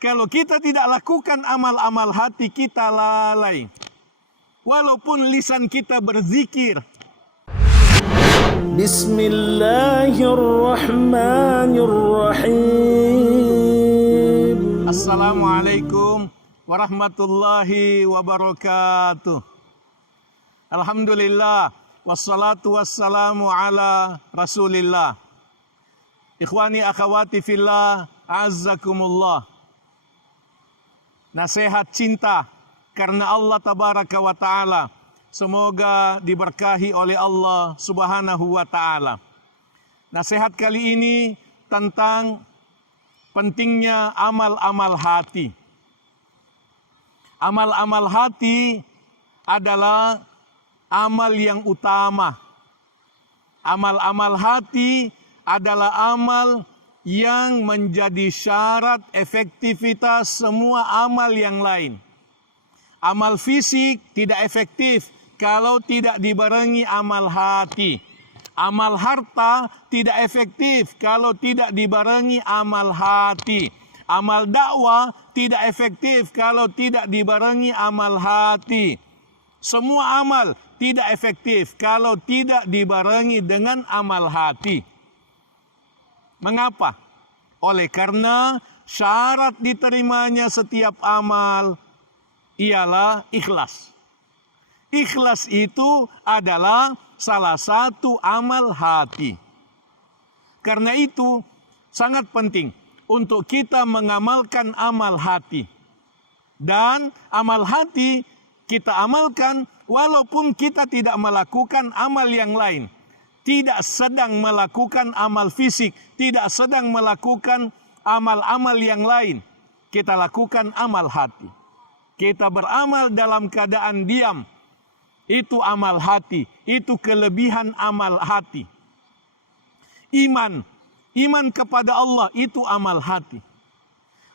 Kalau kita tidak lakukan amal-amal hati, kita lalai. Walaupun lisan kita berzikir. Bismillahirrahmanirrahim. Assalamualaikum warahmatullahi wabarakatuh. Alhamdulillah. Wassalatu wassalamu ala rasulillah. Ikhwani akhawati fillah, azzakumullah. Nasihat cinta karena Allah tabaraka wa ta'ala. Semoga diberkahi oleh Allah subhanahu wa ta'ala. Nasihat kali ini tentang pentingnya amal-amal hati. Amal-amal hati adalah amal yang utama. Amal-amal hati adalah amal yang menjadi syarat efektivitas semua amal yang lain. Amal fisik tidak efektif kalau tidak dibarengi amal hati. Amal harta tidak efektif kalau tidak dibarengi amal hati. Amal dakwah tidak efektif kalau tidak dibarengi amal hati. Semua amal tidak efektif kalau tidak dibarengi dengan amal hati. Mengapa? Oleh karena syarat diterimanya setiap amal ialah ikhlas. Ikhlas itu adalah salah satu amal hati. Karena itu sangat penting untuk kita mengamalkan amal hati. Dan amal hati kita amalkan walaupun kita tidak melakukan amal yang lain. Tidak sedang melakukan amal fisik, tidak sedang melakukan amal-amal yang lain. Kita lakukan amal hati. Kita beramal dalam keadaan diam. Itu amal hati, itu kelebihan amal hati. Iman kepada Allah itu amal hati.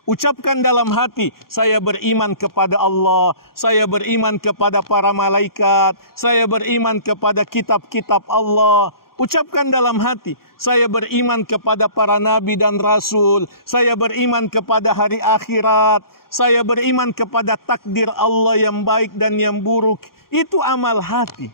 Ucapkan dalam hati, saya beriman kepada Allah, saya beriman kepada para malaikat, saya beriman kepada kitab-kitab Allah. Ucapkan dalam hati, saya beriman kepada para nabi dan rasul, saya beriman kepada hari akhirat, saya beriman kepada takdir Allah yang baik dan yang buruk. Itu amal hati.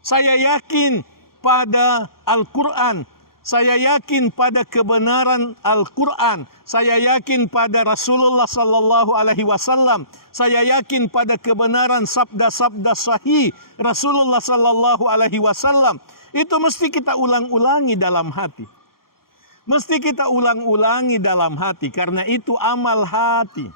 Saya yakin pada Al-Quran. Saya yakin pada kebenaran Al-Quran. Saya yakin pada Rasulullah sallallahu alaihi wasallam. Saya yakin pada kebenaran sabda-sabda sahih Rasulullah sallallahu alaihi wasallam. Itu mesti kita ulang-ulangi dalam hati. Mesti kita ulang-ulangi dalam hati karena itu amal hati.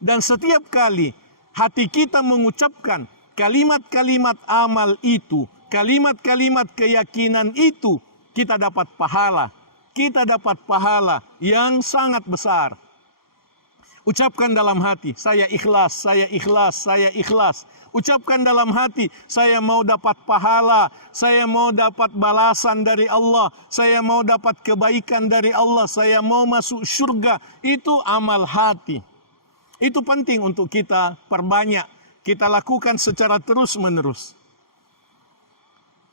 Dan setiap kali hati kita mengucapkan kalimat-kalimat amal itu, kalimat-kalimat keyakinan itu, kita dapat pahala. Kita dapat pahala yang sangat besar. Ucapkan dalam hati, saya ikhlas, saya ikhlas, saya ikhlas. Ucapkan dalam hati, saya mau dapat pahala, saya mau dapat balasan dari Allah, saya mau dapat kebaikan dari Allah, saya mau masuk surga. Itu amal hati. Itu penting untuk kita perbanyak. Kita lakukan secara terus-menerus.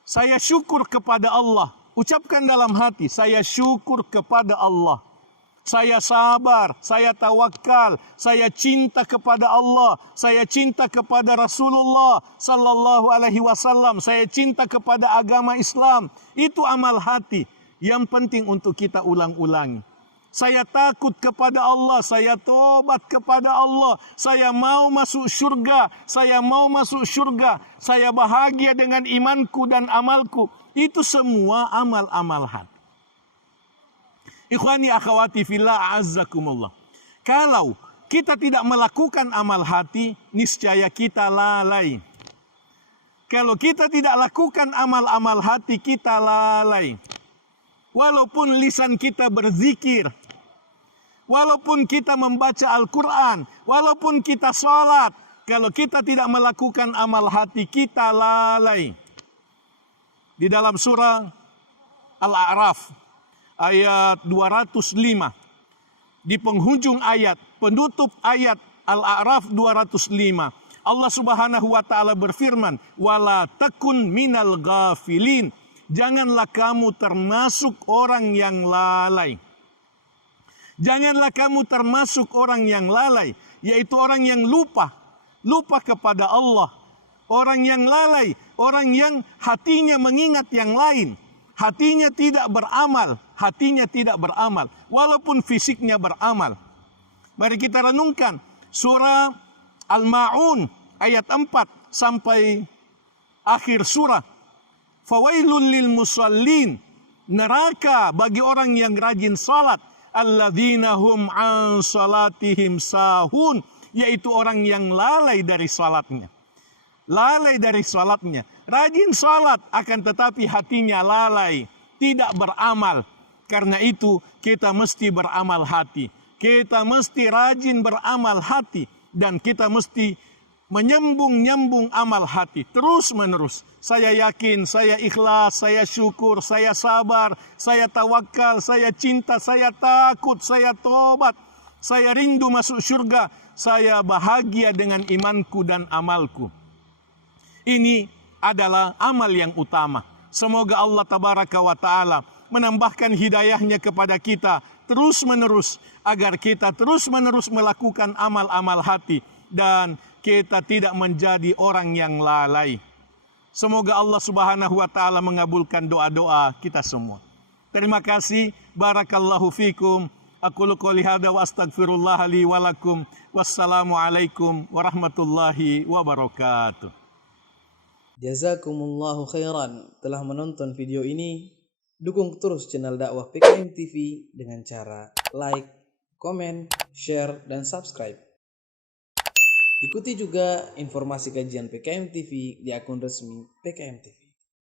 Saya syukur kepada Allah. Ucapkan dalam hati, saya syukur kepada Allah. Saya sabar, saya tawakal, saya cinta kepada Allah, saya cinta kepada Rasulullah sallallahu alaihi wasallam, saya cinta kepada agama Islam. Itu amal hati yang penting untuk kita ulang-ulangi. Saya takut kepada Allah, saya tobat kepada Allah, saya mau masuk surga, saya mau masuk surga, saya bahagia dengan imanku dan amalku. Itu semua amal-amal hati. Ikhwani akhawati fillah azzakumullah. Kalau kita tidak melakukan amal hati, niscaya kita lalai. Kalau kita tidak lakukan amal-amal hati, kita lalai. Walaupun lisan kita berzikir, walaupun kita membaca Al-Quran, walaupun kita sholat, kalau kita tidak melakukan amal hati, kita lalai. Di dalam surah Al-A'raf ayat 205. Di penghujung ayat, penutup ayat Al-A'raf 205. Allah Subhanahu wa taala berfirman, "Wala takun minal ghafilin." Janganlah kamu termasuk orang yang lalai. Janganlah kamu termasuk orang yang lalai, yaitu orang yang lupa kepada Allah. Orang yang lalai, orang yang hatinya mengingat yang lain. Hatinya tidak beramal, walaupun fisiknya beramal. Mari kita renungkan surah Al-Ma'un ayat 4 sampai akhir surah. Fawailul lil musallin, neraka bagi orang yang rajin salat, alladzina hum an salatihim sahun, yaitu orang yang lalai dari salatnya. Rajin salat akan tetapi hatinya lalai, tidak beramal. Karena itu kita mesti beramal hati. Kita mesti rajin beramal hati. Dan kita mesti menyambung amal hati terus menerus. Saya yakin, saya ikhlas, saya syukur, saya sabar, saya tawakal, saya cinta, saya takut, saya tobat, saya rindu masuk surga, saya bahagia dengan imanku dan amalku. Ini adalah amal yang utama. Semoga Allah Tabaraka wa Ta'ala menambahkan hidayahnya kepada kita terus menerus, agar kita terus menerus melakukan amal-amal hati dan kita tidak menjadi orang yang lalai. Semoga Allah Subhanahu wa Ta'ala mengabulkan doa-doa kita semua. Terima kasih. Barakallahu fikum. Aqulu qouli hadza wa astaghfirullah li wa lakum. Wassalamualaikum warahmatullahi wabarakatuh. Jazakumullahu khairan telah menonton video ini. Dukung terus channel dakwah PKM TV dengan cara like, komen, share, dan subscribe. Ikuti juga informasi kajian PKM TV di akun resmi PKM TV.